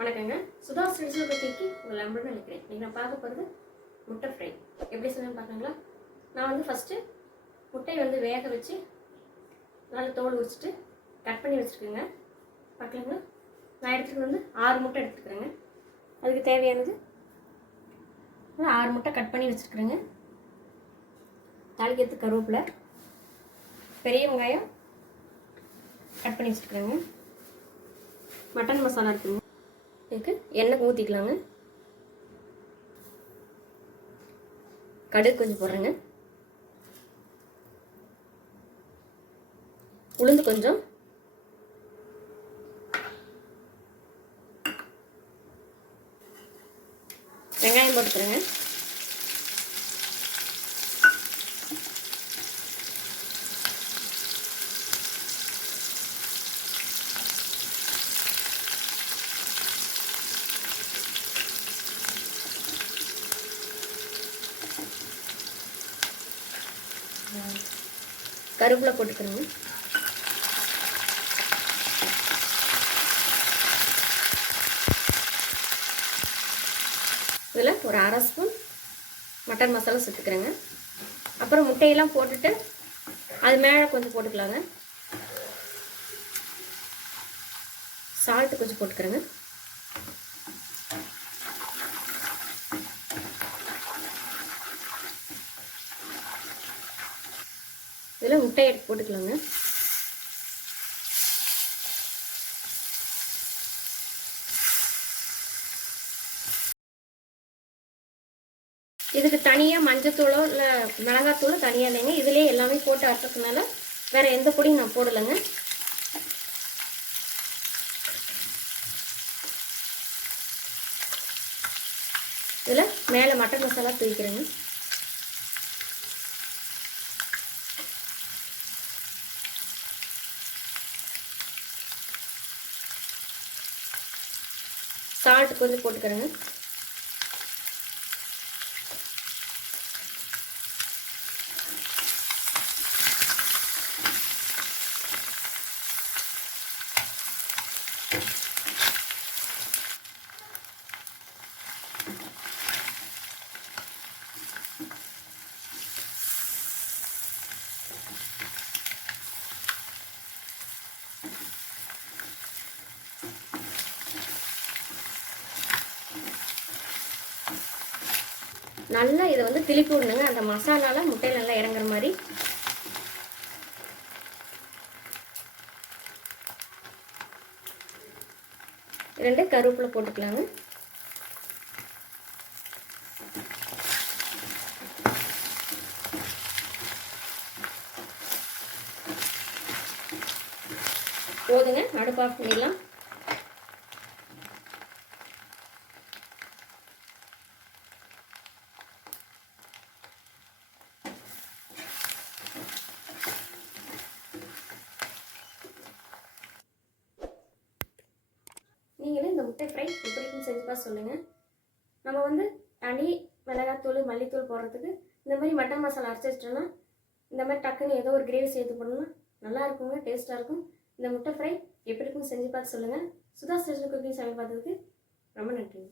வணக்கங்க. சுதாஸ் ஸ்டுடியோஸ் குக்கிங்க்கு உங்களை அன்புடன் நினைக்கிறேன். நீங்கள் நான் பார்க்க போகிறது முட்டை ஃப்ரை எப்படி செய்யணும்னு பார்க்கங்களா? நான் ஃபஸ்ட்டு முட்டையை வேக வச்சு நல்லா தோல் உரிச்சிட்டு கட் பண்ணி வச்சுருக்கேங்க. பார்க்கலாங்களா? நான் எடுத்துகிட்டு 6 முட்டை எடுத்துக்கிறேங்க. அதுக்கு தேவையானது 6 முட்டை கட் பண்ணி வச்சுருக்குறேங்க. தாளிக்கிறதுக்கு கருவேப்பிலை, பெரிய வெங்காயம் கட் பண்ணி வச்சுருக்குறேங்க. மட்டன் மசாலா இருக்குங்க. இதுக்கு எண்ணெய் ஊற்றிக்கலாங்க. கடுகு கொஞ்சம் போடுறேங்க. உளுந்து கொஞ்சம், வெங்காயம் போட்டுக்கிறேங்க. கருவேப்பிலை போட்டுக்கிறேங்க. இதில் ஒரு 1/2 ஸ்பூன் மட்டன் மசாலா சேர்த்துக்கிறேங்க. அப்புறம் முட்டையெல்லாம் போட்டுட்டு அது மேலே கொஞ்சம் போட்டுக்கலாங்க. சால்ட்டு கொஞ்சம் போட்டுக்கிறேங்க. இதில் முட்டையை எடுத்து போட்டுக்கலாங்க. இதுக்கு தனியாக மஞ்சத்தூளோ இல்லை மிளகாத்தூளோ தனியாக இல்லைங்க. இதிலே எல்லாமே போட்டு அரைச்சதுனால வேறு எந்த பொடியும் நான் போடலைங்க. இதில் மேலே மட்டன் மசாலா தூக்கிக்கிறேங்க. சால்ட் கொஞ்சம் போட்டுக்கிறேங்க. நல்லா இதை திருப்பி விடணுங்க. அந்த மசாலால முட்டையில் நல்லா இறங்குற மாதிரி. ரெண்டு கருவேப்பிலை போட்டுக்கலாங்க. போதுங்க, அடுப்பு ஆஃப் பண்ணிடலாம். நீங்களே இந்த முட்டை ஃப்ரை எப்படின்னு செஞ்சு பார்த்து சொல்லுங்கள். நம்ம தனி மிளகாத்தூள் மல்லித்தூள் போடுறதுக்கு இந்த மாதிரி மட்டன் மசாலா அரைச்சி வச்சிட்டோம்னா இந்த மாதிரி டக்குன்னு ஏதோ ஒரு கிரேவி சேர்த்து போடணும்னா நல்லா இருக்குங்க, டேஸ்ட்டாக இருக்கும். இந்த முட்டை ஃப்ரை எப்படி இருக்குன்னு செஞ்சு பார்த்து சொல்லுங்கள். சுதா ஸ்டுடியோஸ் குக்கிங் சமையல் பார்த்ததுக்கு ரொம்ப நன்றிங்க.